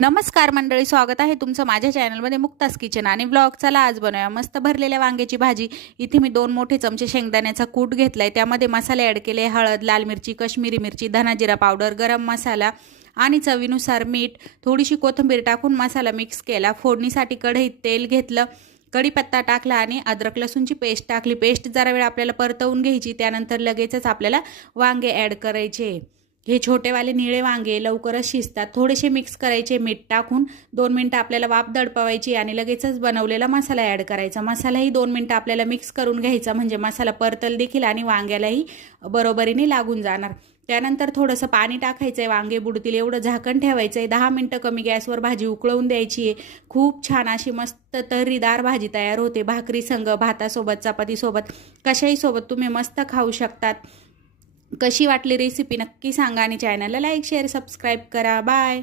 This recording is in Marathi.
नमस्कार मंडळी, स्वागत आहे तुमचं माझ्या चॅनलमध्ये मुक्तास किचन आणि व्लॉग. चला आज बनवूया मस्त भरलेल्या वांग्याची भाजी. इथे मी 2 मोठे चमचे शेंगदाण्याचा कूट घेतलाय. त्यामध्ये मसाले ॲड केले, हळद, लाल मिरची, काश्मीरी मिरची, धना जिरा पावडर, गरम मसाला आणि चवीनुसार मीठ. थोडीशी कोथिंबीर टाकून मसाला मिक्स केला. फोडणीसाठी कढईत तेल घेतलं, कढीपत्ता टाकला आणि अद्रक लसूणची पेस्ट टाकली. पेस्ट जरा वेळ आपल्याला परतवून घ्यायची. त्यानंतर लगेचच आपल्याला वांगे ॲड करायचे. हे छोटेवाले निळे वांगे लवकरच शिजतात. थोडेसे मिक्स करायचे मीठ टाकून. 2 मिनिटं आपल्याला वाफ दडपवायची आणि लगेचच बनवलेला मसाला ॲड करायचा. मसालाही 2 मिनिटं आपल्याला मिक्स करून घ्यायचा, म्हणजे मसाला परतल देखील आणि वांग्यालाही बरोबरीने लागून जाणार. त्यानंतर थोडंसं पाणी टाकायचं आहे, वांगे बुडतील एवढं झाकण ठेवायचं आहे. 10 मिनिटं कमी गॅसवर भाजी उकळवून द्यायची आहे. खूप छान अशी मस्त तर्रीदार भाजी तयार होते. भाकरी संग, भातासोबत, चपातीसोबत, कशाही सोबत तुम्ही मस्त खाऊ शकतात. कशी वाटली रेसिपी नक्की सांगा आणि चॅनलला लाईक शेअर सबस्क्राईब करा. बाय.